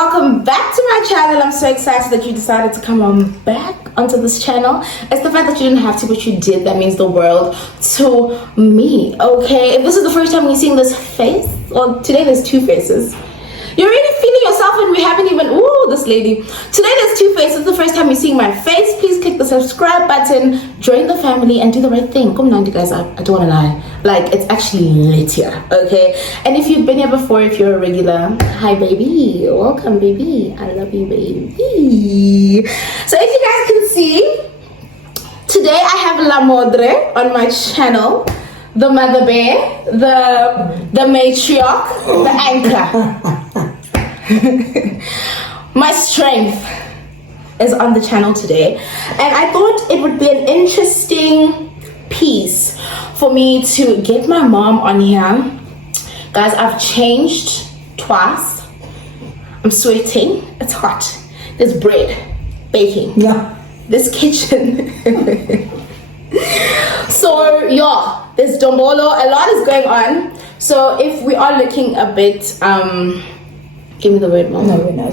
welcome back to my channel. I'm so excited that you decided to come on back onto this channel. It's the fact that you didn't have to, but you did. That means the world to me, okay? If this is the first time you're seeing this face, well, today there's two faces. You're really feeling yourself and we haven't even, ooh, this lady. Today there's two faces. The first time you're seeing my face, please click the subscribe button, join the family and do the right thing. Come on, you guys, I don't want to lie. Like, it's actually lit here, okay? And if you've been here before, if you're a regular, hi baby, welcome baby. I love you baby. So if you guys can see, today I have La Madre on my channel. The mother bear, the matriarch, the anchor. My strength is on the channel today, and I thought it would be an interesting piece for me to get my mom on here. Guys, I've changed twice. I'm sweating. It's hot. There's bread baking. Yeah. This kitchen. So yeah, there's dombolo, a lot is going on. So if we are looking a bit give me the word, mom. No, we're not.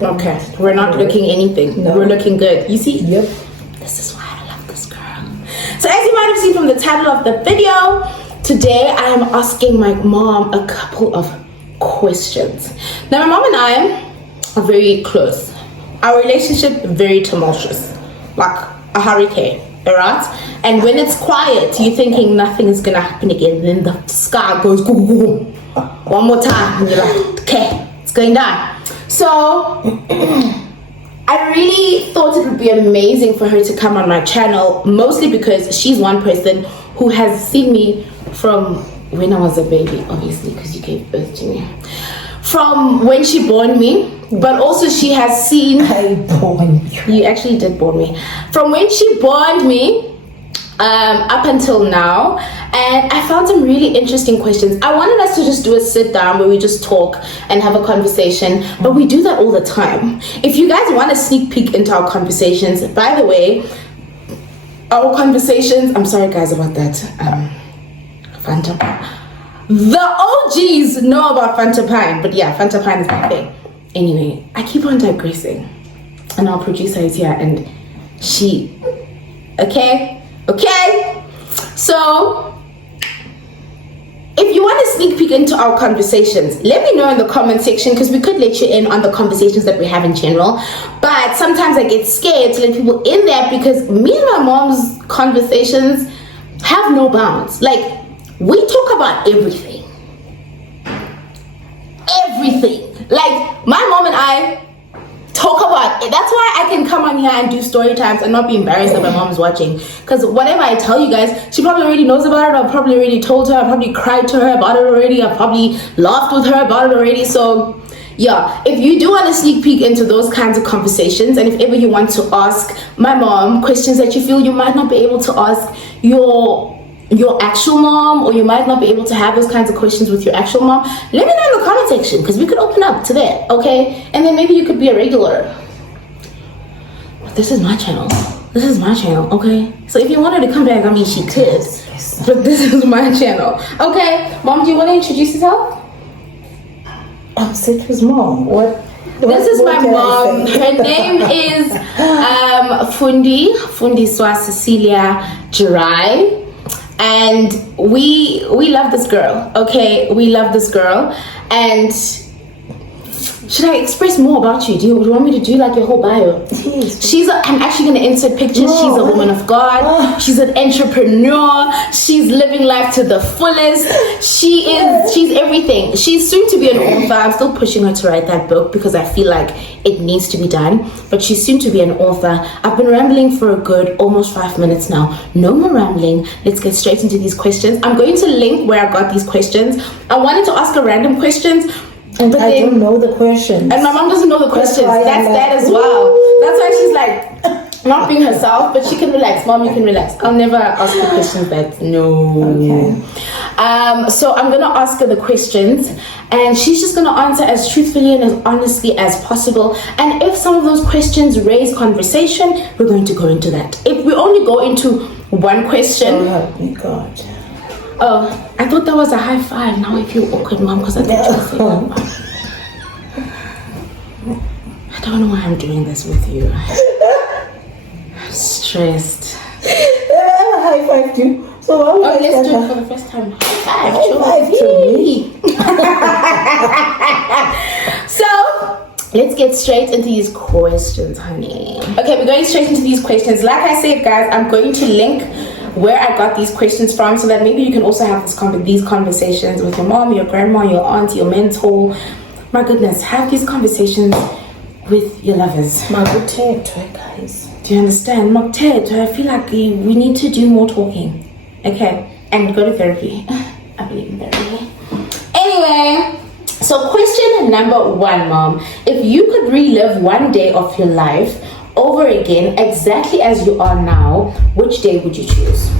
Okay, we're not looking anything. No. We're looking good. You see? Yep. This is why I love this girl. So as you might have seen from the title of the video, today I am asking my mom a couple of questions. Now my mom and I are very close. Our relationship very tumultuous, like a hurricane. Alright, and when it's quiet, you're thinking nothing is gonna happen again. Then the sky goes boom, boom, one more time, and you're like, okay, it's going down. So I really thought it would be amazing for her to come on my channel, mostly because she's one person who has seen me from when I was a baby, obviously, because you gave birth to me. From when she born me, but also she has seen. I born you. You actually did born me. From when she born me up until now, and I found some really interesting questions. I wanted us to just do a sit down where we just talk and have a conversation, but we do that all the time. If you guys want a sneak peek into our conversations, by the way, our conversations. I'm sorry guys about that. Fanta. The OGs know about Fanta Pine, but yeah, Fanta Pine is my thing. Anyway, I keep on digressing, and our producer is here, and she, okay. So, if you want a sneak peek into our conversations, let me know in the comment section, because we could let you in on the conversations that we have in general. But sometimes I get scared to let people in there because me and my mom's conversations have no bounds. Like, we talk about everything. Like, my mom and I talk about it. That's why I can come on here and do story times and not be embarrassed that my mom is watching. Because whatever I tell you guys, she probably already knows about it. I've probably already told her. I probably cried to her about it already. I've probably laughed with her about it already. So yeah, if you do want a sneak peek into those kinds of conversations, and if ever you want to ask my mom questions that you feel you might not be able to ask your actual mom, or you might not be able to have those kinds of questions with your actual mom, let me know in the comment section, because we could open up to that, okay? And then maybe you could be a regular. But this is my channel, okay? So if you wanted to come back, I mean, she could. Yes. But this is my channel, okay? Mom, do you want to introduce yourself? Citra's mom. This is my mom. Her name is Fundi Swa Cecilia Jirai. And we love this girl, okay? We love this girl. And should I express more about you? Do you want me to do like your whole bio? I'm actually going to insert pictures. No. She's a woman of God. She's an entrepreneur. She's living life to the fullest. She's everything. She's soon to be an author. I'm still pushing her to write that book because I feel like it needs to be done. But she's soon to be an author. I've been rambling for a good almost 5 minutes now. No more rambling. Let's get straight into these questions. I'm going to link where I got these questions. I wanted to ask her random questions, but I don't know the questions. And my mom doesn't know the questions. That's that as well. That's why she's like not being herself, but she can relax. Mom, you can relax. I'll never ask the questions that Okay. So I'm gonna ask her the questions, and she's just gonna answer as truthfully and as honestly as possible. And if some of those questions raise conversation, we're going to go into that. If we only go into one question, oh, help me God. Oh, I thought that was a high five. Now I feel awkward, Mom, because I thought you were saying don't know why I'm doing this with you. I'm stressed. I high-fived you. So why would I Let's do stand it for the first time. High High-five to me. So, let's get straight into these questions, honey. Okay, we're going straight into these questions. Like I said, guys, I'm going to link where I got these questions from so that maybe you can also have these conversations with your mom, your grandma, your aunt, your mentor. My goodness, have these conversations with your lovers. Guys. Do you understand? I feel like we need to do more talking. Okay, and go to therapy. I believe in therapy. Anyway, so question number 1, Mom. If you could relive one day of your life over again, exactly as you are now, which day would you choose?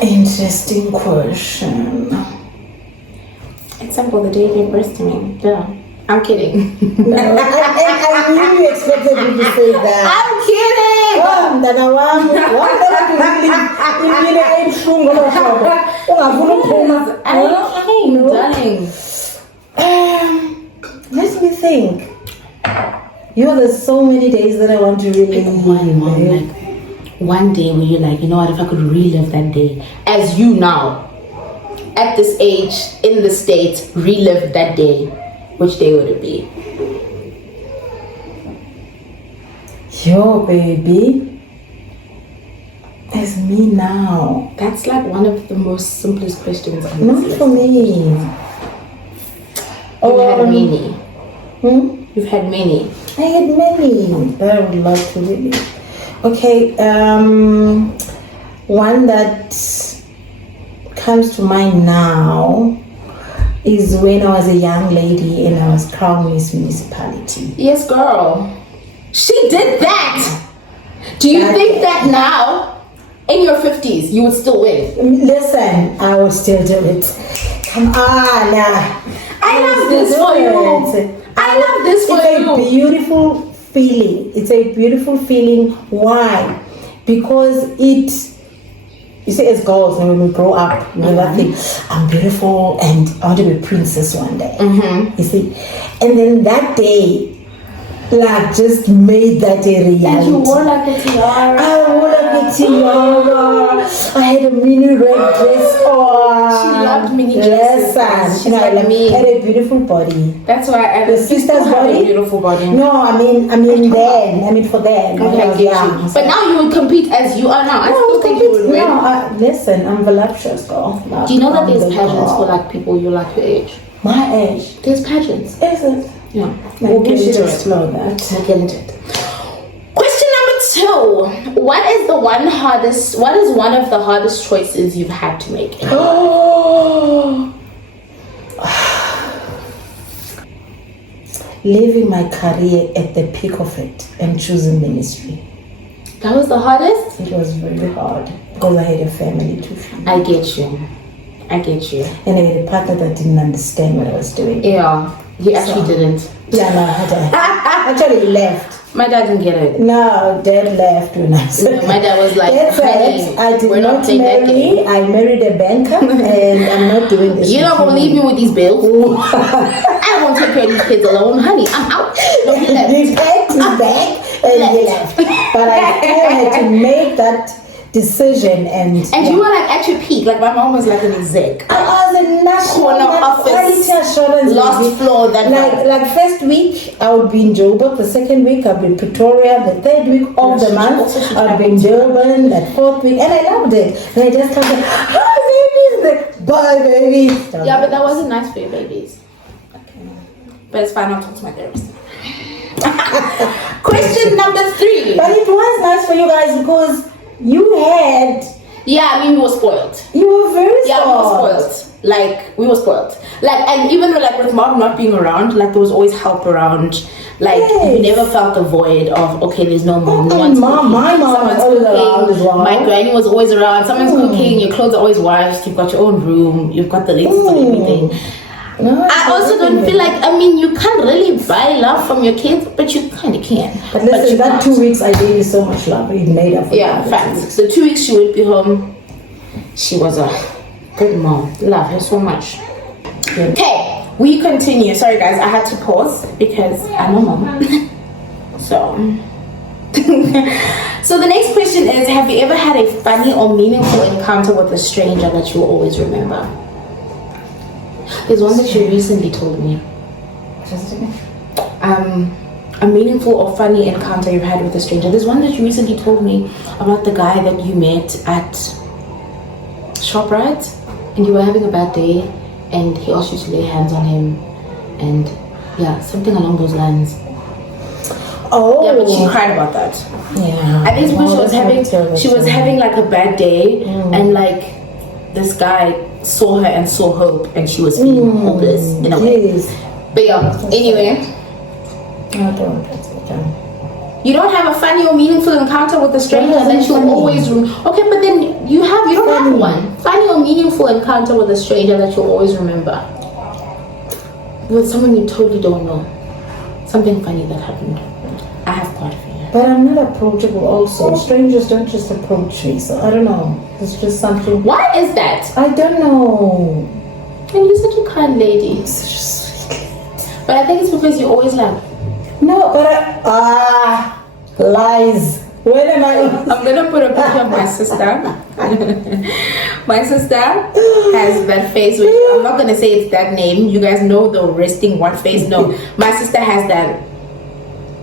Interesting question. It's simple. The day you gave birth to me. Yeah. I'm kidding. No, I knew you expected me to say that. I'm kidding. Darling. Let me think. There's so many days that I want to really One day where you're like, you know what, if I could relive that day as you now, at this age, in the States, relive that day, which day would it be? Yo, baby, it's me now. That's like one of the most simplest questions. Not for me. You've had many. You've had many. I had many, but I would love to really. Okay, one that comes to mind now is when I was a young lady and I was crowned Miss Municipality. Yes, girl. She did that. Do you think that now, in your 50s, you would still win? Listen, I will still do it. Come on. I love this for you. I love this for you. It's a beautiful feeling. It's a beautiful feeling. Why? Because you see, as girls, when we grow up, we think, I'm beautiful and I want to be a princess one day. You see? And then that day, just made that a reality. And you wore like a tiara. I wore like a tiara. I had a mini red dress on. She loved mini dresses. She's like me. Had a beautiful body. That's why the sister's body. A beautiful body. No, I mean for them. Okay, I get you. But now you would compete as you are now. I still think you would win. No, listen, I'm voluptuous, girl. Do you know that there's pageants for like people you like your age? My age? There's pageants. Is it? Yeah. We'll get into it. Explore that. We'll get into it. Question number 2. What is one of the hardest choices you've had to make? Leaving my career at the peak of it and choosing ministry. That was the hardest? It was very hard because I had a family to feed. I get you. And I had a partner that didn't understand what I was doing. Yeah, he actually didn't. Yeah, no, actually he left. My dad didn't get it. No, dad left when I said. No, my dad was like, honey, I did not marry. I married a banker and I'm not doing this. You don't want to leave me with these bills. I won't take care of these kids alone. Honey, I'm out. No, he left. He packed his bag and he left. But I still had to make that decision and you were like at your peak. Like my mom was like an exec. I was a national corner office, quality assurance last floor. That like first week I would be in Joburg, the second week I'd be in Pretoria, the third week of the month I'd be in Durban, that fourth week, and I loved it. And I just kept like, oh babies, bye babies. Yeah, but that wasn't nice for your babies. Okay, but it's fine. I'll talk to my therapist. Question number 3. But it was nice for you guys because you had. Yeah, I mean, we were spoiled. You were very spoiled. Yeah, we were spoiled. Like, we were spoiled. Like, and even though, like, with mom not being around, like, there was always help around. Like, you never felt the void of, okay, there's no mom. No one's cooking. My mom was always around as well. My granny was always around. Someone's cooking. Your clothes are always washed. You've got your own room. You've got the latest on everything. No, I also don't feel like, I mean, you can't really buy love from your kids, but you kind of can. But listen, that 2 weeks I gave you so much love. It made up for yeah, facts. The 2 weeks she would be home, she was a good mom. Love her so much. Okay, we continue. Sorry guys, I had to pause because I'm a mom. So so the next question is, have you ever had a funny or meaningful encounter with a stranger that you will always remember? There's one that you recently told me. A meaningful or funny encounter you've had with a stranger. There's one that you recently told me about the guy that you met at ShopRite and you were having a bad day and he asked you to lay hands on him and yeah, something along those lines. Oh. Yeah, but she cried about that. Yeah. I think because she was having like a bad day and like this guy saw her and saw hope and she was feeling hopeless in a way. Yes. But yeah, anyway. I don't. You don't have a funny or meaningful encounter with a stranger that you'll always okay, but then you don't have one. Funny or meaningful encounter with a stranger that you'll always remember. With someone you totally don't know. Something funny that happened. I have quite a few. But I'm not approachable also. Strangers don't just approach me, so I don't know. It's just something. Why is that? I don't know. And you're such a kind lady. Such a sweet. But I think it's because you always like. No, but lies. When am I? I'm gonna put a picture of my sister. My sister has that face, which I'm not gonna say it's that name. You guys know the resting what face? No, my sister has that.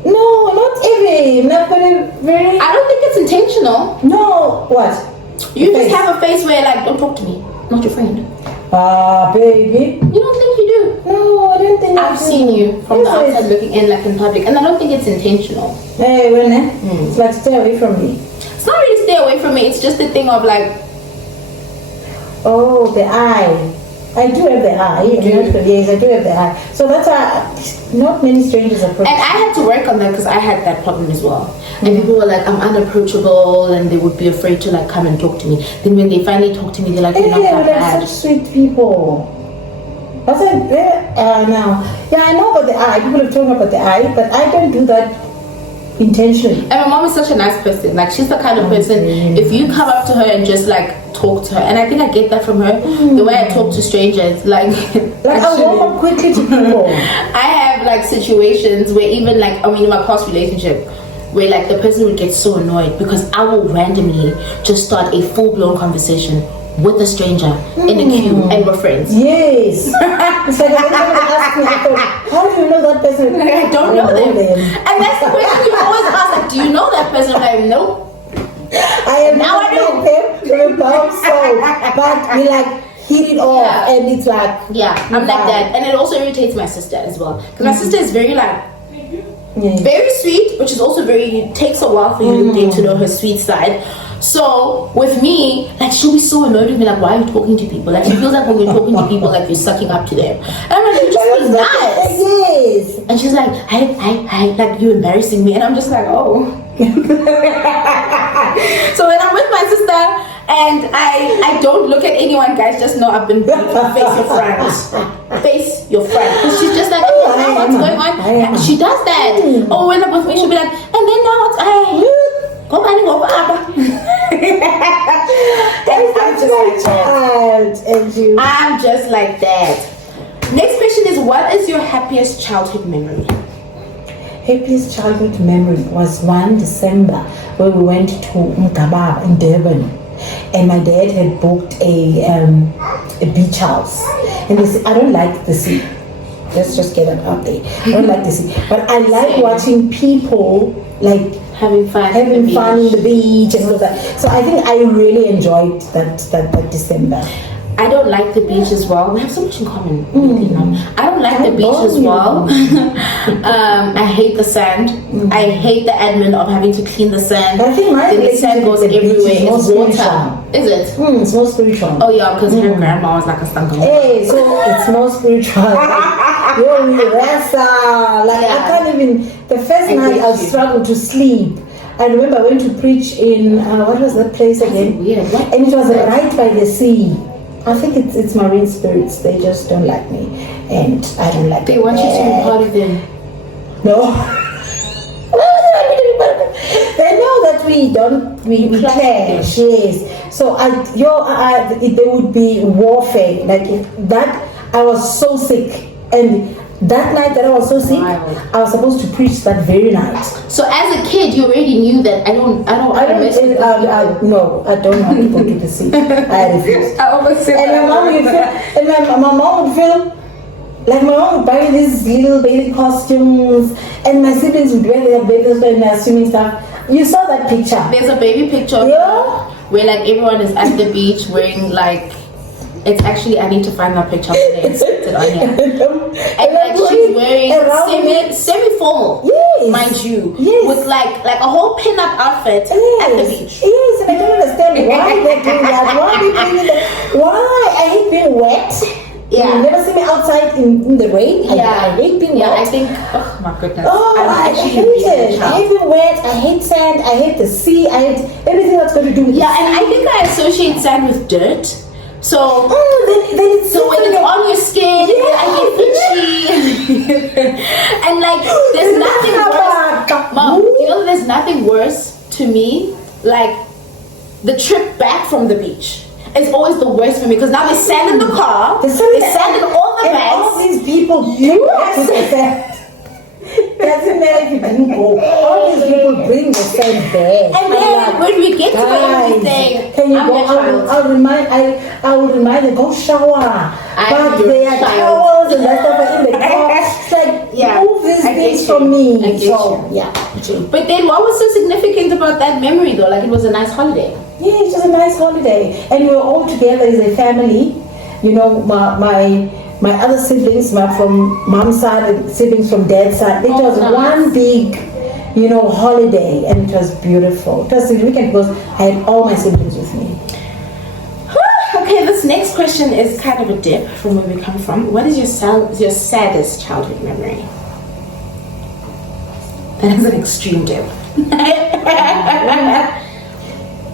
No, not even. Not gonna very. I don't think it's intentional. No, what? You just have a face where like, don't talk to me, not your friend. Baby. You don't think you do? No, I don't think I've seen you from the outside looking in, like in public, and I don't think it's intentional. Hey, it's like stay away from me. It's not really stay away from me. It's just a thing of like. Oh, the eye. I do have the eye. Yes, I do have the eye. So that's why not many strangers approach. And I had to work on that because I had that problem as well. And people were like, I'm unapproachable, and they would be afraid to like come and talk to me. Then when they finally talk to me, they're like, you're not that bad. Such sweet people. I said, now. Yeah, I know about the eye. People have told me about the eye, but I don't do that intentionally. And my mom is such a nice person. Like, she's the kind of person, if you come up to her and just like talk to her, and I think I get that from her, the way I talk to strangers, like I warm up quickly to people. I have like situations where even like, I mean, in my past relationship, where like the person would get so annoyed because I will randomly just start a full-blown conversation with a stranger in a queue and we're friends. Yes. It's like everybody asks me, how do you know that person? I don't know them. And that's the question you always ask, like, do you know that person? I'm like, nope. I am now I know them from above, so but we like hit it off and it's like I'm like that. And it also irritates my sister as well. Because my sister is very like very sweet, which is also it takes a while for you to get to know her sweet side. So with me, like she'll be so annoyed with me, like, why are you talking to people? Like she feels like when you're talking to people, like you're sucking up to them. And I'm like, you just be nice. Yes. And she's like, I like you're embarrassing me. And I'm just like, oh. So when I'm with my sister and I don't look at anyone, guys, just know I've been face your front. Face your front. Because she's just like, oh, now what's going on? And she does that. Oh, when I'm with me, she'll be like, and then now what's I'm just like that. Next question is, what is your happiest childhood memory? Happiest childhood memory was one December where we went to Mgababa in Durban, and my dad had booked a beach house. And they said, I don't like the sea. Let's just get it out there. I don't like the sea, but I like watching people like having fun on the beach and all that. So I think I really enjoyed that December. I don't like the beach as well. We have so much in common. I don't like the beach as well. I hate the sand. I hate the admin of having to clean the sand. I think the sand goes everywhere. It's water. Is it? It's more spiritual. Oh yeah, because her grandma was like a stunker. Hey, so it's more spiritual. I can't even. The first night I struggled to sleep. I remember I went to preach in what was that place again? Weird. And it was right by the sea. I think it's marine spirits. They just don't like me, and I don't like. They want you to be part of them. No. They know that we clash. Yes. So there would be warfare like that. I was so sick And that night that I was so sick, I was supposed to preach that very night. So as a kid, you already knew that I don't no, I don't want to go to the sea. I refuse. I almost said And my mom would feel like my mom would buy these little bathing costumes, and my siblings would wear their bathing suits and their swimming stuff. You saw that picture. There's a baby picture of her where like everyone is at the beach wearing like, it's actually, I need to find that picture today and stick it on here. And like she's wearing semi-formal, mind you, with like a whole pin-up outfit at the beach. Yes, and I don't understand why they're doing that. Why are they doing that? Why? I hate being wet. Yeah. You never see me outside in the rain. I hate being wet. I think, oh my goodness. I hate it. I hate being wet. I hate sand. I hate the sea. I hate everything that's got to do with the sea. And I think I associate sand with dirt. So, then it's so when it's on your skin, I get itchy. And like, there's nothing worse. Mom, you know, there's nothing worse to me, like the trip back from the beach. It's always the worst for me because now there's sand in the car, there's sand in all the bags. All these people, doesn't matter if you didn't go. All these people bring the same bag. And then when we get to everything, can you go? I will remind them, go shower. But there are towels and that stuff are in the car. It's like, move these things from me. But then what was so significant about that memory though? Like it was a nice holiday. Yeah, it was a nice holiday. And we were all together as a family. You know, my other siblings were from mom's side and siblings from dad's side. It was one big, holiday, and it was beautiful. It was significant because I had all my siblings with me. Okay, this next question is kind of a dip from where we come from. What is your saddest childhood memory? That is an extreme dip.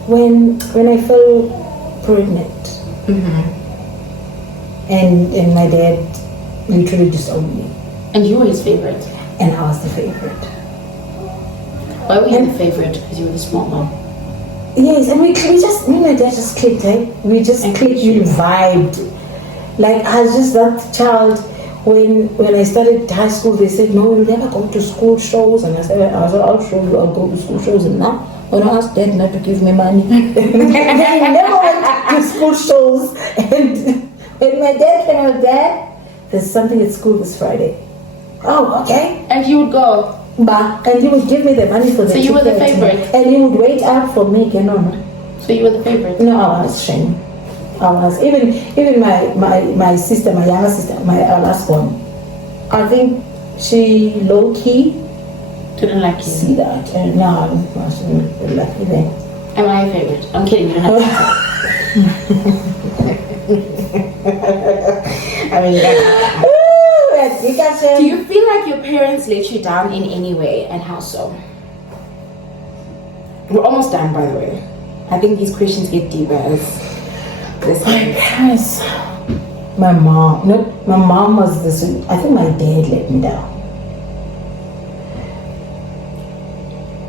When I fell pregnant. And my dad literally disowned me. And you were his favorite. And I was the favorite. Why were you the favorite? Because you were the small one. Yes, and me and my dad just clicked, eh? We just clicked, we vibed. Like I was just that child. When I started high school, they said, no, you'll never go to school shows. And I said, I'll show you, I'll go to school shows. And now, when I asked dad not to give me money, they never went to school shows. And when my dad came out, Dad, there's something at school this Friday. Oh, okay. And he would go. And he would give me the money for the So you were the favorite? And he would wait up for me, So you were the favorite? No, I was ashamed. I was. Even my sister, my younger sister, my last one, I think she low-key didn't like you. See that. And no, she didn't like me then. Am I a favorite? I'm kidding, you don't have I mean, do you feel like your parents let you down in any way, and how so? We're almost done, by the way. I think these questions get deeper as this. My parents, my mom was this. I think my dad let me down.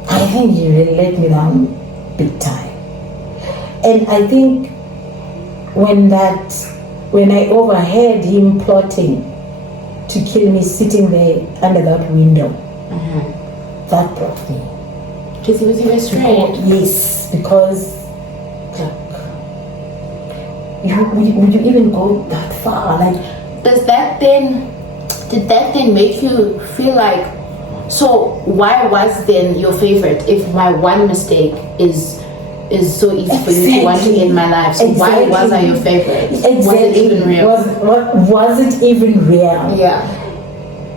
I think he really let me down big time. And I think when I overheard him plotting to kill me sitting there under that window, that brought me. Because he was restrained? Yes, because would you even go that far? Like, did that then make you feel like, so why was then your favorite if my one mistake is so easy for you to want to end my life? So why was I your favorite? Exactly. Was it even real? Was it even real? Yeah.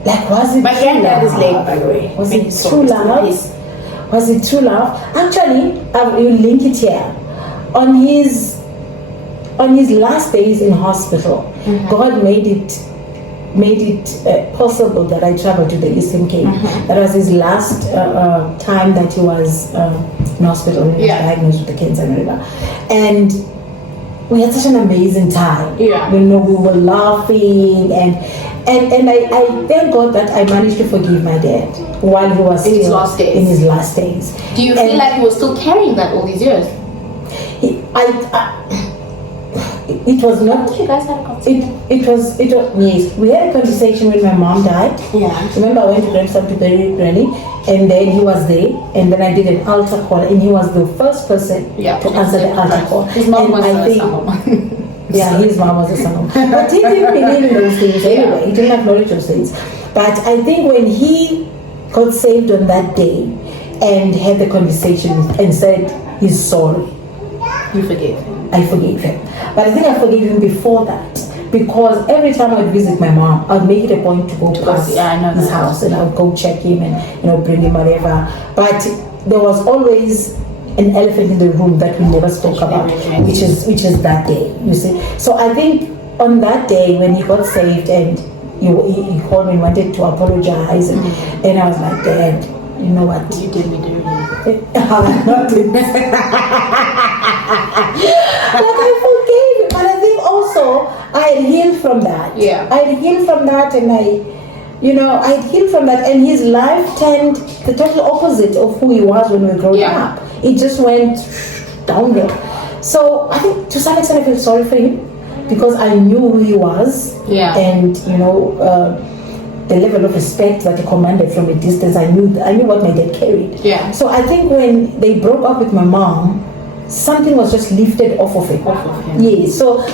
Like, was it my granddad is late, by the way. Was it true love? Was it true love? Actually, you link it here. On his last days in hospital, God made it possible that I traveled to the Eastern Cape. That was his last time that he was in hospital. He was diagnosed with the cancer and whatever. And we had such an amazing time. Yeah. We were laughing and I thank God that I managed to forgive my dad while he was in his last days. Do you feel like he was still carrying that all these years? it was not. You guys had a conversation? It was yes. We had a conversation when my mom died. Yeah. Remember, I went to grandson to bury Granny, and then he was there, and then I did an altar call, and he was the first person to answer the altar call. His mom was a single. Yeah, his mom was a single, but he didn't believe in those things anyway. He didn't acknowledge those things. But I think when he got saved on that day and had the conversation and said he's sorry, You forgave him. I forgave him. But I think I forgave him before that, because every time I'd visit my mom, I'd make it a point to go past his house, and I'd go check him and bring him whatever. But there was always an elephant in the room that we never spoke about, which is that day. You see. So I think on that day when he got saved and he called me and wanted to apologize, and I was like, Dad, you know what? You did me dirty. Like, I forgave him, but I think also I had healed from that. Yeah. I had healed from that, and I had healed from that, and his life turned the total opposite of who he was when we were growing up. It just went downhill. So I think to some extent I feel sorry for him, because I knew who he was. Yeah. And the level of respect that he commanded from a distance, I knew what my dad carried. Yeah. So I think when they broke up with my mom, something was just lifted off of him. Yes. So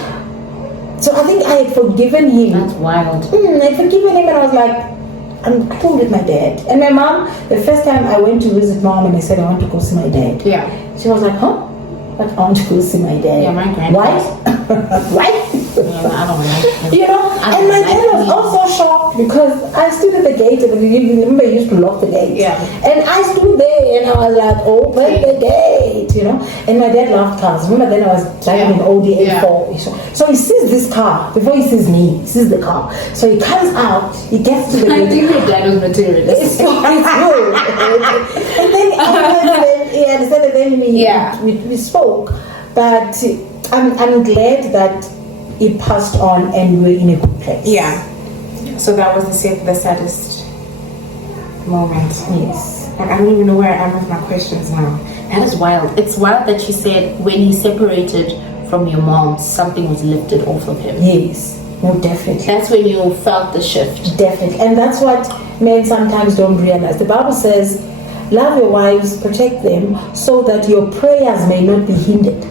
I think I had forgiven him. That's wild. I'd forgiven him, and I was like, I'm cool with my dad. And my mom, the first time I went to visit mom and I said I want to go see my dad. Yeah. She was like, huh? But I want to go see my dad. Yeah, my grandpa. Why? Why? I don't know. And my dad was also shocked, because I stood at the gate, and you remember I used to lock the gate. Yeah. And I stood there and I was like, open the gate, And my dad loved cars. Remember then I was driving an Audi A4. So he sees this car before he sees me. He sees the car. So he comes out, he gets to the gate. I think your dad was materialist. It's good. And then we spoke. But I'm glad that it passed on and we're in a good place. Yeah. So that was the saddest moment. Yes. Like, I don't even know where I am with my questions now. That is wild. It's wild that you said when he separated from your mom, something was lifted off of him. Yes. No, definitely. That's when you felt the shift. Definitely. And that's what men sometimes don't realize. The Bible says, love your wives, protect them, so that your prayers may not be hindered.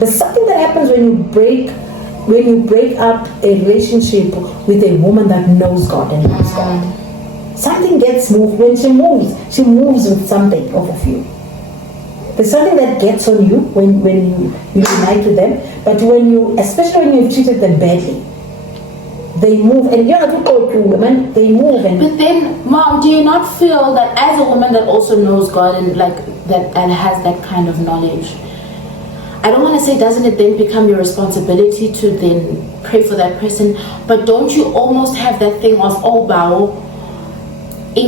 There's something that happens when you break up a relationship with a woman that knows God and loves God. Something gets moved. When she moves with something off of you. There's something that gets on you when you unite with them, but especially when you've treated them badly, they move, and women, they move. But then, Mom, do you not feel that as a woman that also knows God and that has that kind of knowledge, I don't want to say, doesn't it then become your responsibility to then pray for that person? But don't you almost have that thing of, oh, bow, I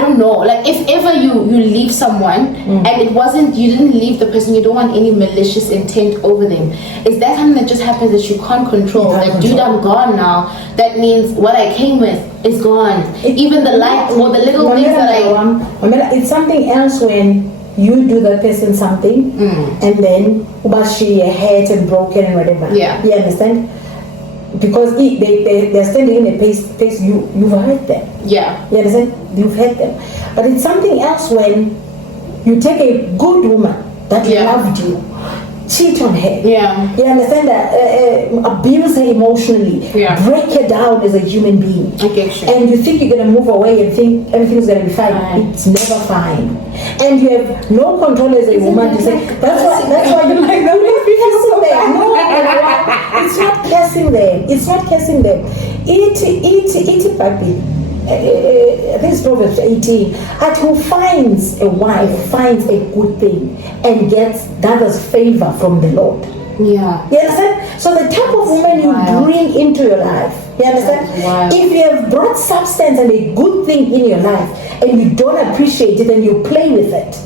don't know, like if ever you leave someone and you didn't leave the person, you don't want any malicious intent over them, is that something that just happens that you can't control? Dude, I'm gone now. That means what I came with is gone. Even the light or the little things that it's something else when you do that person something and then she hurt and broken and whatever. Yeah. You understand? Because they're standing in a place you've hurt them. Yeah. You understand? You've hurt them. But it's something else when you take a good woman that loved you, cheat on her. Yeah. You understand that? Abuse her emotionally. Yeah. Break her down as a human being. I get you. And you think you're going to move away and think everything's going to be fine. It's never fine. And you have no control as a woman to say, that's why you're like, no, cursing them. No, it's not cursing them. It's not cursing them. Eat puppy. I think it's Proverbs 18. At who finds a wife finds a good thing and gathers favor from the Lord. Yeah. You understand? So the type of woman you bring into your life, you understand? If you have brought substance and a good thing in your life and you don't appreciate it and you play with it.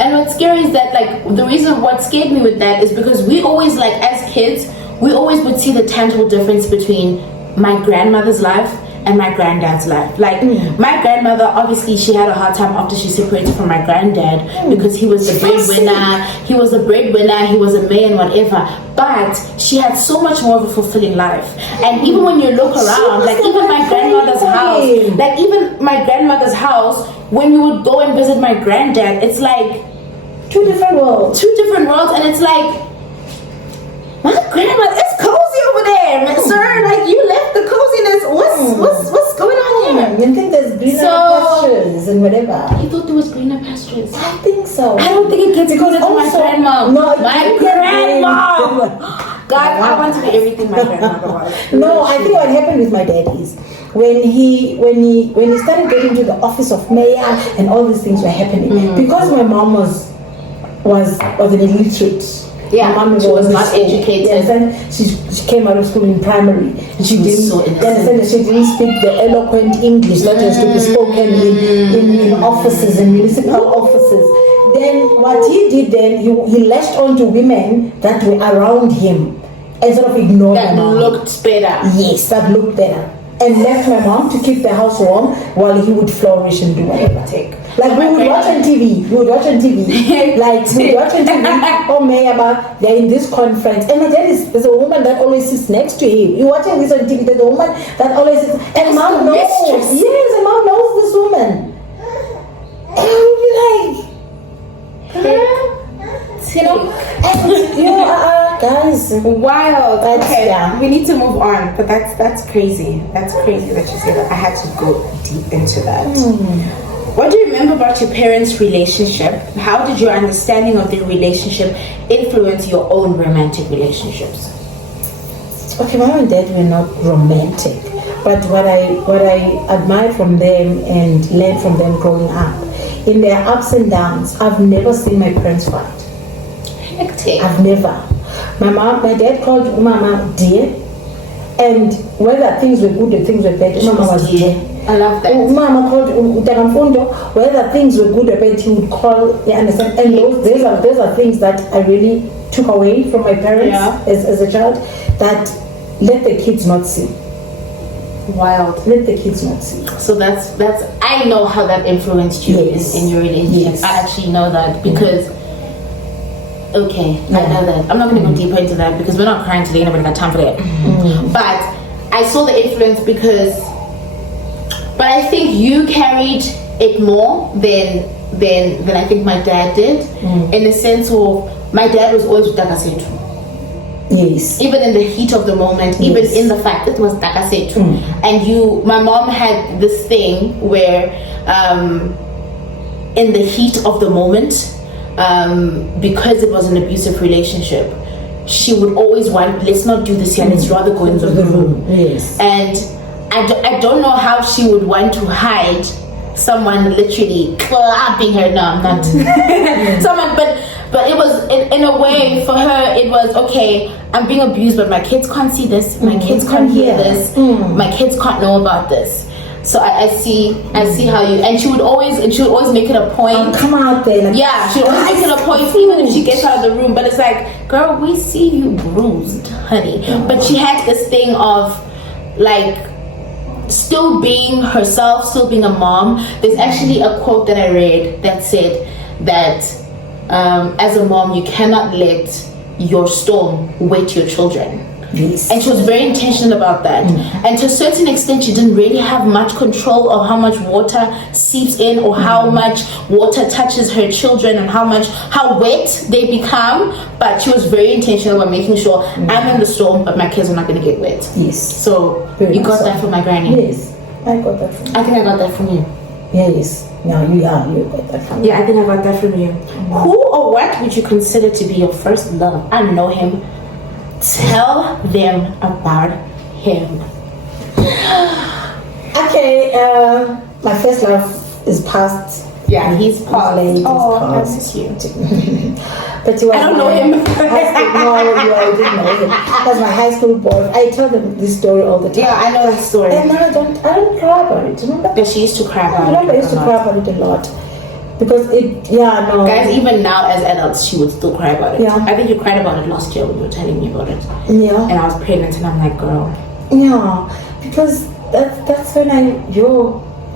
And what's scary is that, like, the reason what scared me with that is because we always, like, as kids, we always would see the tangible difference between my grandmother's life and my granddad's life. Like my grandmother, obviously she had a hard time after she separated from my granddad because he was the breadwinner. He was a breadwinner. He was a mayor and whatever. But she had so much more of a fulfilling life. And even when you look around, like even my grandmother's house, when you would go and visit my granddad, it's like two different worlds, and it's like, my grandma, it's cozy over there, sir. Like you left the coziness. What's going on here? You think there's greener pastures and whatever? You thought there was greener pastures? I think so. I don't think it gets because of my grandma. No, my grandma. God, I want to be everything my grandmother was. No, I think what happened with my dad is when he started getting to the office of mayor and all these things were happening because my mom was an illiterate. Yeah, my mom she was not educated. Yes, and she came out of school in primary. She didn't she didn't speak the eloquent English that was to be spoken in offices and municipal offices. Then what he did then, he latched on to women that were around him and sort of ignored that looked better. Yes, that looked better. And left my mom to keep the house warm while he would flourish and do whatever. Like we would watch on TV. Like we would watch on TV. Oh, Mayaba, they're in this conference. And my dad there's a woman that always sits next to him. You're watching this on TV. There's a woman that always sits. And mom knows. Yes, and mom knows this woman. And we'll be like, guys, wild. Okay, yeah. we need to move on, but that's crazy. That's crazy that you say that. I had to go deep into that. What do you remember about your parents' relationship? How did your understanding of their relationship influence your own romantic relationships? Okay, mom and dad were not romantic, but what I admired from them and learned from them growing up, in their ups and downs, I've never seen my parents fight. Hectic. I've never. My dad called Mama dear, and whether things were good or things were bad, Mama was dear. I love that. Mama called Utagamfundo, whether things were good or bad, he would call. You understand? And those are things that I really took away from my parents as a child. That let the kids not see. Wild. Let the kids not see. So that's I know how that influenced you in your relationship. Yes. I actually know that because I know that. I'm not going to go deeper into that because we're not crying today. Nobody got time for that. But I saw the influence but I think you carried it more than I think my dad did, in the sense of my dad was always with Takasetu. Yes. Even in the heat of the moment, even in the fact that it was Takasetu. And my mom had this thing where in the heat of the moment, because it was an abusive relationship, she would always want, let's not do this here, let's rather go into the room. Yes. And I don't know how she would want to hide someone literally clapping her. No, I'm not. Someone, but it was in a way for her. It was okay. I'm being abused, but my kids can't see this. My kids can't hear this. My kids can't know about this. So I see how you. And she would always make it a point. Come out there. Like, she would always make it a point, even if she gets out of the room. But it's like, girl, we see you bruised, honey. But she had this thing of like, still being herself, still being a mom. There's actually a quote that I read that said that as a mom, you cannot let your storm wet your children. Yes. And she was very intentional about that. And to a certain extent, she didn't really have much control of how much water seeps in or how much water touches her children and how wet they become. But she was very intentional about making sure I'm in the storm, but my kids are not going to get wet. Yes. So you got that from my granny. Yes, I got that from you. I think I got that from you. Yes. No, you got that from me. Yeah, I think I got that from you. Who or what would you consider to be your first love? I know him. Tell them about him. Okay, my first love is past. Yeah, he's past. That's cute. But I don't know him. I didn't know him. That's my high school boy. I tell them this story all the time. Yeah, I know that story. And now I don't cry about it. Remember? Yeah, she used to cry about it. I remember I used to cry about it a lot. Because guys, even now as adults, she would still cry about it. Yeah. I think you cried about it last year when you were telling me about it. Yeah. And I was pregnant and I'm like, girl. Yeah, because that's when he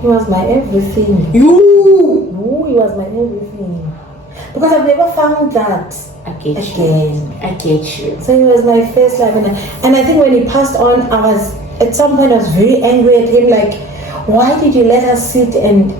was my everything. He was my everything. Because I've never found that I get again. I get you. So he was my first love, and I think when he passed on, at some point I was very angry at him. Like, why did you let us sit and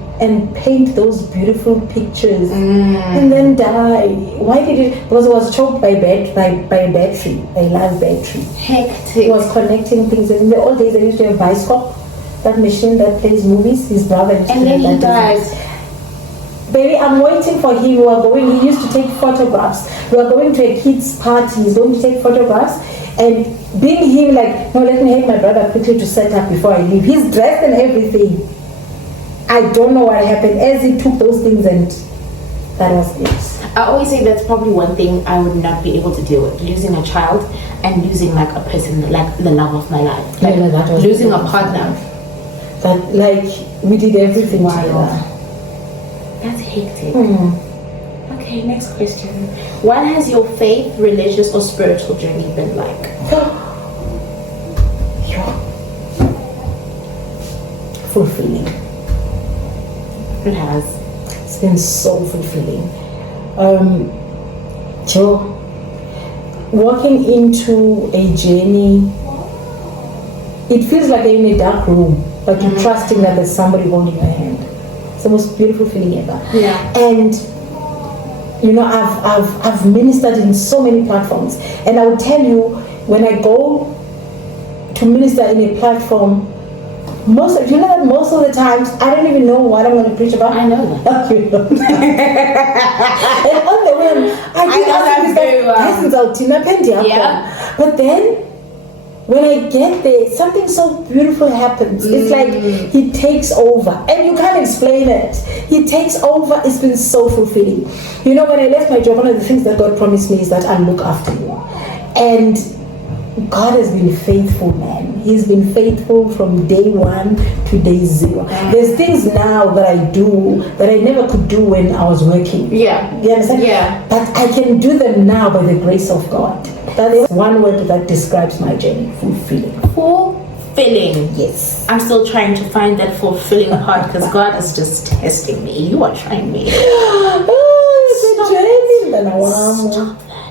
paint those beautiful pictures and then die? Why did you? Because it was choked by a battery, a live battery. Hectic. He was connecting things. In the old days, I used to have Bioscope, that machine that plays movies. His brother used to And then have he that. dies. Baby, I'm waiting for him. He used to take photographs. We are going to a kid's party. He's going to take photographs. And being him, like, no, let me help my brother quickly to set up before I leave. He's dressed and everything. I don't know what happened as he took those things, and that was it. I always say that's probably one thing I would not be able to deal with: losing a child and losing like a person, like the love of my life, like that was losing a partner. That, like, we did everything together. That's hectic. Okay, next question. What has your faith, religious or spiritual journey been like? Fulfilling. It has. It's been so fulfilling. Joe, walking into a journey, it feels like you're in a dark room, but you're trusting that there's somebody holding your hand. It's the most beautiful feeling ever. Yeah. And you know, I've ministered in so many platforms, and I will tell you, when I go to minister in a platform, most of the times I don't even know what I'm going to preach about. I know that. And on the way, I know that very well. Yeah. But then when I get there, something so beautiful happens. It's like he takes over, and you can't explain it. He takes over. It's been so fulfilling. You know, when I left my job, one of the things that God promised me is that I'll look after you. And God has been faithful, man. He's been faithful from day one to day zero. There's things now that I do that I never could do when I was working. Yeah. You understand? Yeah. But I can do them now by the grace of God. That is one word that describes my journey: fulfilling. Fulfilling. Yes. I'm still trying to find that fulfilling part because God is just testing me. You are trying me. It's a journey.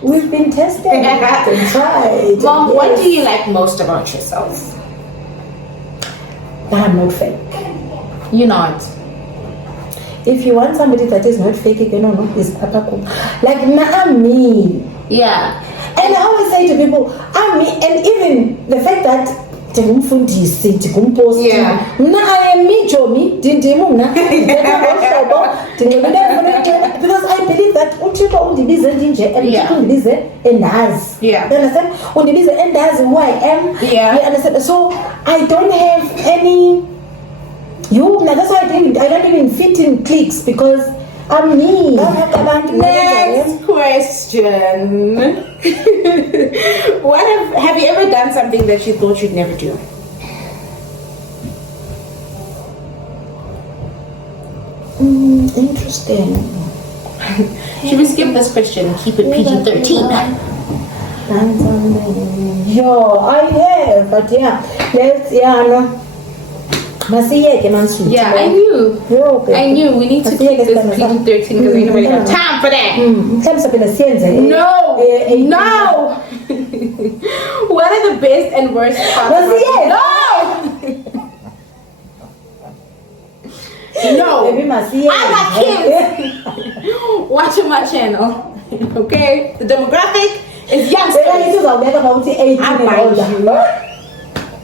We've been tested and tried. Mom, what do you like most about yourself? I'm not fake. You're not. If you want somebody that is not fake, you know, is like, I'm me. Yeah. And I always say to people, I'm me. And even the fact that I am me, Jomi, because I believe that Yeah. You understand? And that's who I am. Yeah. You understand? So I don't have any. That's why I don't even fit in cliques, because I'm me. Next question. Have you ever done something that you thought you'd never do? Interesting. Should we skip this question and keep it PG-13? Yo, I have, but yeah, no. Yeah, I knew. I knew. We need to keep this PG-13 because we don't have time for that. No! What are the best and worst parts about you? No! I got kids watching my channel. Okay? The demographic is youngsters.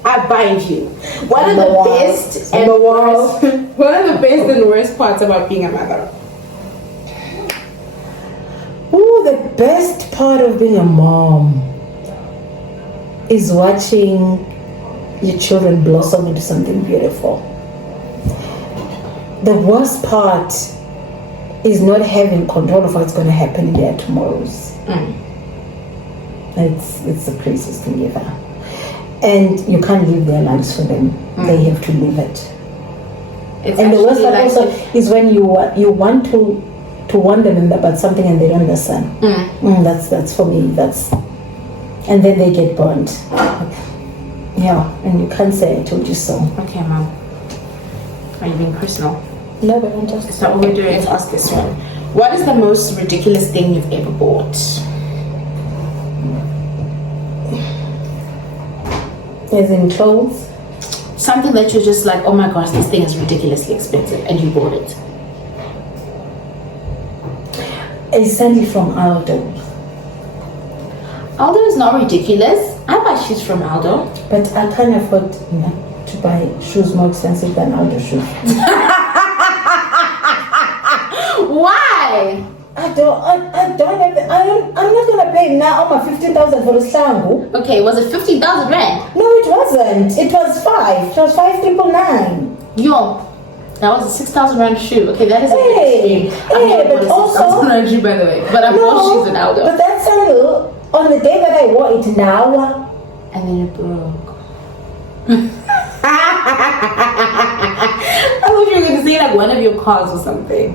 I bind you. What are the best and worst? What are the best and worst parts about being a mother? The best part of being a mom is watching your children blossom into something beautiful. The worst part is not having control of what's going to happen in their tomorrows. It's the craziest thing ever. And you can't live their lives for them. They have to live it. And the worst part also is when you want to warn them about something and they don't listen. That's for me. And then they get burned. Yeah, and you can't say I told you so. Okay, Mom. Are you being personal? No, but I'm just. That's not what we're doing. Let's ask this one. What is the most ridiculous thing you've ever bought? As in clothes? Something that you're just like, oh my gosh, this thing is ridiculously expensive, and you bought it. A sandal from Aldo. Aldo is not ridiculous. I buy shoes from Aldo. But I can't afford to buy shoes more expensive than Aldo shoes. Why? I'm not gonna pay now over 15,000 for a slangu. Okay, was it 50,000 rand? No, it wasn't. It was 5. It was 5,999. Yo, that was a 6,000 rand shoe. Okay, that is a Hey, bit extreme. hey, but also 6,000 rand shoe, by the way. But I bought shoes in Aldo. But that sandal, on the day that I wore it now, And then it broke. I thought you were going to say like one of your cars or something.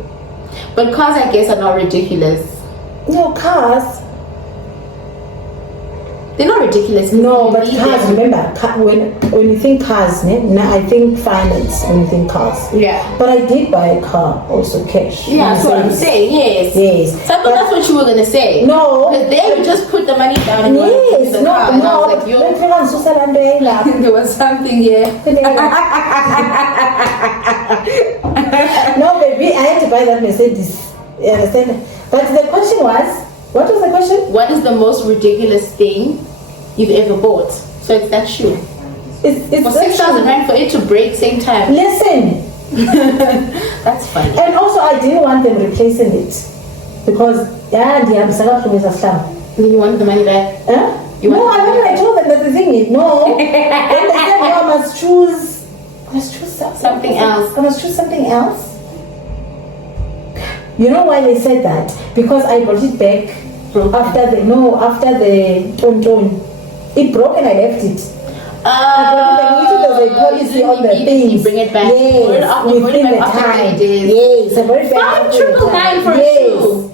But cars, I guess, are not ridiculous. no cars. They're not ridiculous. No, but You need cars. them. Remember, when you think cars, now I think finance. When you think cars, Yeah. But I did buy a car, also cash. Yeah, that's what I'm saying. Yes. Yes. So I thought that's what you were gonna say. No. Because then you just put the money down and you went to Yes, the car. And I was like, yo, no. there was something here. No, baby, I had to buy that Mercedes. You understand? But the question was, what was the question? What is the most ridiculous thing you've ever bought? So it's that shoe. It's For 6,000 rand for it to break same time. Listen, That's funny. and also I didn't want them replacing it because Then you wanted the money back. Huh? You No, want- I remember I told them that the thing is no. Then they said no, I must choose Something else. I must choose something else. You know why they said that? Because I brought it back Broken. after the ton. It broke and I left it. There's a policy on the things. You bring it back. Yes, within the time. Yes, I brought it back. 5,999 for a shoe.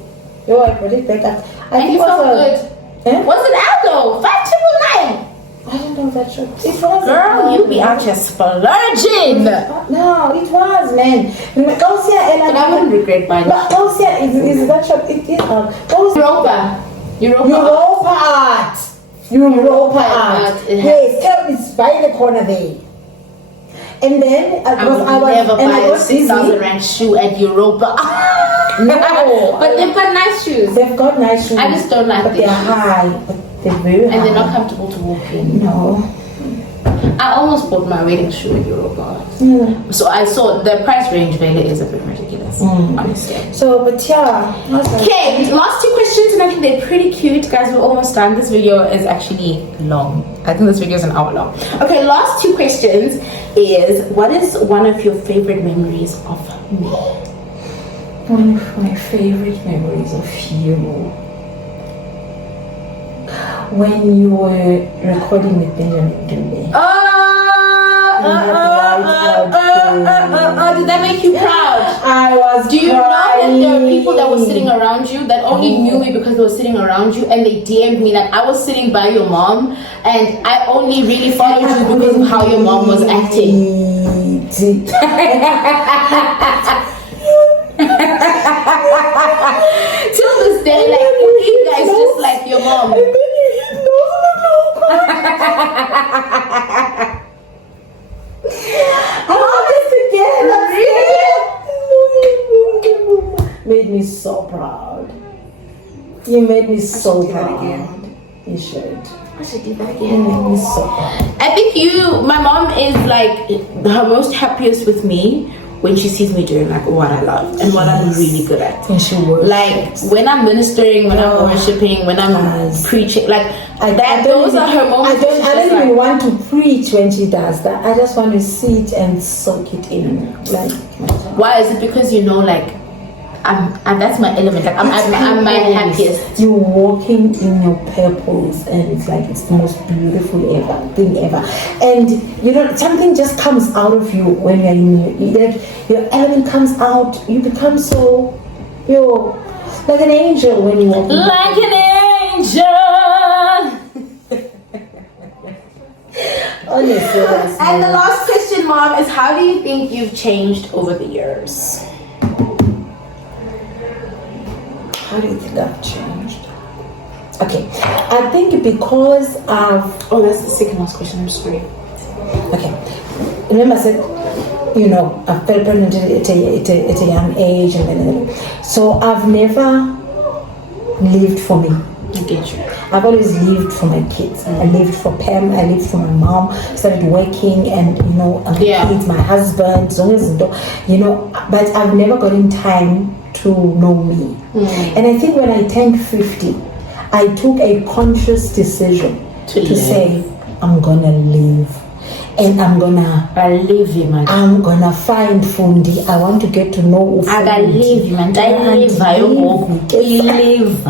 Yo, I brought it back. And you felt good. Huh? Was it Aldo? 5,999. I don't know that show. It was. Girl, you be out here splurging. No, it was, man. And I wouldn't regret buying it. But Gausia is that shop. It is Europa. Europa Art. Europa Art. It has- Yes, tell me, it's by the corner there. And then I would never and buy I a got 6,000 busy. rand shoe at Europa. No, But they've got nice shoes. they've got nice shoes. I just don't like but these they're shoes. high. But they're very high. And they're not comfortable to walk in. No. I almost bought my wedding shoe at Europa. Yeah. So I saw the price range really is a bit ridiculous, honestly. So, but yeah. Okay, last two questions, and I think they're pretty cute. Guys, we're almost done. This video is actually long. I think this video is an hour long. Okay, last two questions is, what is one of your favorite memories of me? One of my favorite memories of you. When you were recording with Benjamin Dube. Did that make you proud? I was Do you know that crying. there are people that were sitting around you that only knew me because they were sitting around you, and they DM'd me like I was sitting by your mom and I only really followed you because of how your mom was acting. Till this day, like you guys just like your mom. And then you hit nose on the Made me so proud. You made me so do that proud. again. You should. I should do that You again. made me so proud. I think my mom is like her most happiest with me when she sees me doing like what I love and what I'm really good at. And she worships. Like when I'm ministering, when I'm worshiping, when I'm Yes. preaching, like I those are her moments. I don't even want to preach when she does that. I just want to sit and soak it in. Like, why is it? Because like and that's my element. Like I'm my happiest. You're walking in your purpose, and it's like it's the most beautiful thing ever. And something just comes out of you when you're in your element comes out. You become so you're like an angel when you walk. Like an angel. Honestly, that's And the me. last question, Mom, is how do you think you've changed over the years? How do you think I've changed? Okay, I think because I've Oh, that's the second last question. I'm sorry. okay. Remember, I said, you know, I fell pregnant at a young age, and then so I've never lived for me. I get you. I've always lived for my kids. I lived for Pam. I lived for my mom. Started working, and you know, my kids, my husband, as long as you know. But I've never gotten time to know me. And I think when I turned 50, I took a conscious decision to say, I'm gonna live. And I'm gonna live, man. I'm gonna find Fundi. I want to get to know Fundi. I live, man. I live. I live.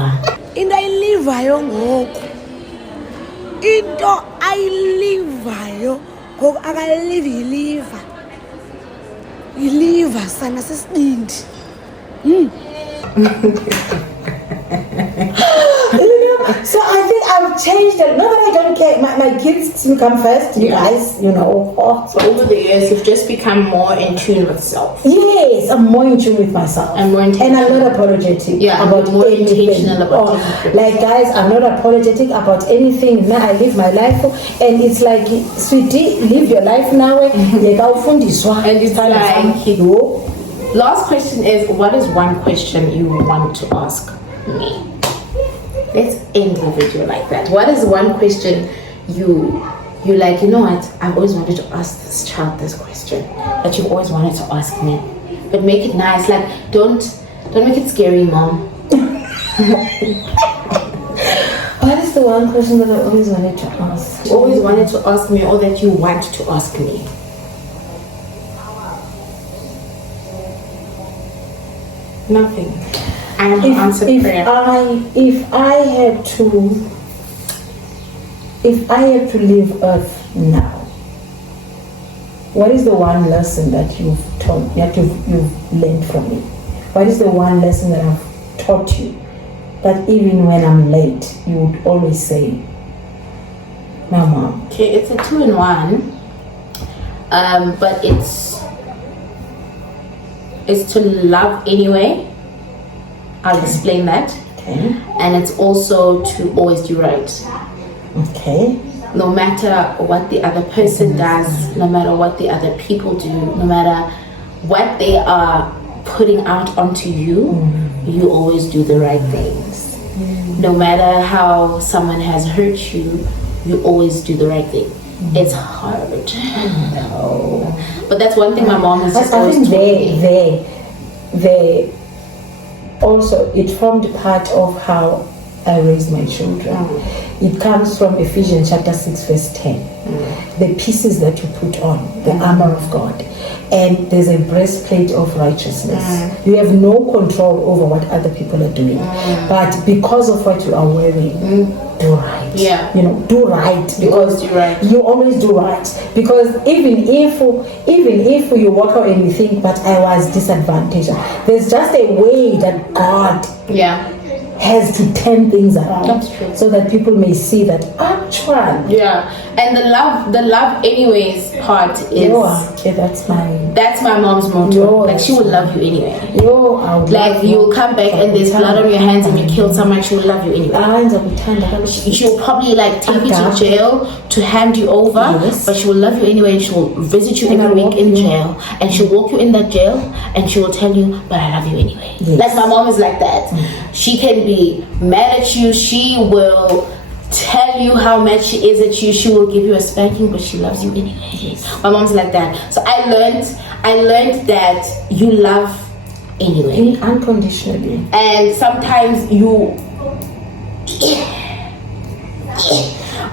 Into ayilivayo ngoku into ayilivayo ngoku akalivi yiliva sana sesibindi. So I think I've changed it. Not that I don't care. My kids still come first. You guys, you know. So over the years, you've just become more in tune with self. Yes, I'm more in tune with myself. And more intentional. And I'm not apologetic about more anything. intentional about anything. Like guys, I'm not apologetic about anything. Now I live my life, and it's like, sweetie, live your life now. And it's like, last question is, what is one question you want to ask me? Let's end the video like that. What is one question you like, you know what, I've always wanted to ask this child this question that you've always wanted to ask me, but make it nice. Like, don't make it scary, Mom. What is the one question that I always wanted to ask? You always wanted to ask me, or that you want to ask me? Nothing. I am answered prayer. If I had to leave Earth now, what is the one lesson that you've taught, you've learned from me? What is the one lesson that I've taught you that even when I'm late, you would always say, "No, Mom"? Okay, it's a 2-in-1, but it's to love anyway. I'll explain that. Okay. And it's also to always do right. Okay. No matter what the other person does, no matter what the other people do, no matter what they are putting out onto you, you always do the right things. No matter how someone has hurt you, you always do the right thing. It's hard. No. But that's one thing my mom has just always told me. They also, it formed part of how I raised my children. It comes from Ephesians chapter 6 verse 10. The pieces that you put on, the armor of God. And there's a breastplate of righteousness. You have no control over what other people are doing. But because of what you are wearing, do right. Yeah. You know, do right. Because do right. you always do right. Because even if you walk out and you think, but I was disadvantaged, there's just a way that God has to turn things around. That's true. So that people may see that actually. Yeah. And the love anyways part is that's my mom's motto. Like, she will love you anyway. Like, you'll come back and there's blood on your hands and you killed someone, she will love you anyway. She will probably like take you to jail to hand you over, but she will love you anyway, and she will visit you every week in jail, and she'll walk you in that jail and she will tell you, but I love you anyway. Like, my mom is like that. She can be mad at you, she will tell you how mad she is at you, she will give you a spanking, but she loves you anyway. My mom's like that. So I learned that you love anyway, unconditionally. And sometimes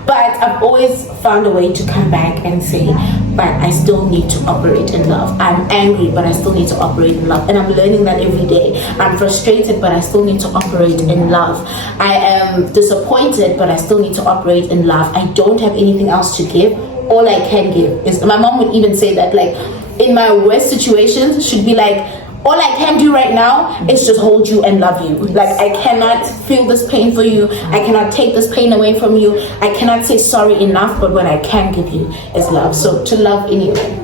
but I've always found a way to come back and say, but I still need to operate in love. I'm angry, but I still need to operate in love. And I'm learning that every day. I'm frustrated, but I still need to operate in love. I am disappointed, but I still need to operate in love. I don't have anything else to give. All I can give is, my mom would even say that, like, in my worst situations, she'd be like, all I can do right now is just hold you and love you. Like, I cannot feel this pain for you. I cannot take this pain away from you. I cannot say sorry enough, but what I can give you is love. So to love anyway.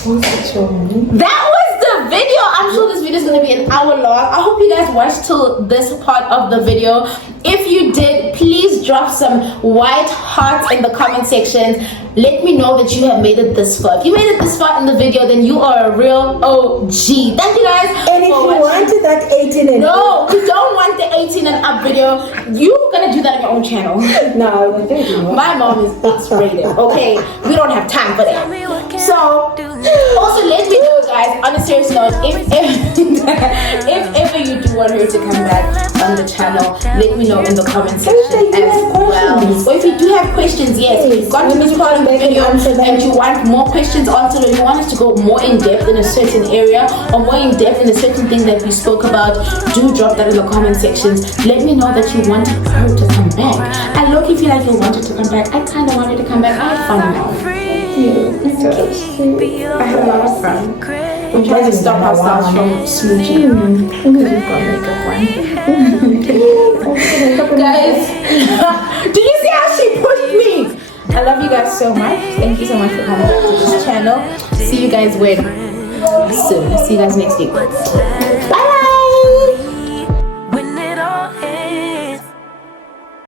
That was the video. I'm sure this video is going to be an hour long. I hope you guys watched till this part of the video. If you did, please drop some white hearts in the comment section. Let me know that you have made it this far. If you made it this far in the video, then you are a real OG. Thank you guys. And if you wanted that 18 and no, you don't want the 18 and up video, you're gonna do that on your own channel. No, I don't know. My mom is X-rated. Okay, we don't have time for that. So also let me know, guys, on a serious note, if ever you do want her to come back on the channel, let me know in the comment section as well. Or if you do have questions, yes, if you've got to this part of the video and you want more questions answered, or you want us to go more in depth in a certain area or more in depth in a certain thing that we spoke about, do drop that in the comment sections. Let me know that you want her to come back. I look, if you like you wanted to come back, I kind of wanted to come back. I had fun now. I had a lot of fun. I'm trying to stop ourselves from smooching. I'm gonna go makeup one. Guys, do you see how she pushed me? I love you guys so much. Thank you so much for coming back to this channel. See you guys when soon. See you guys next week.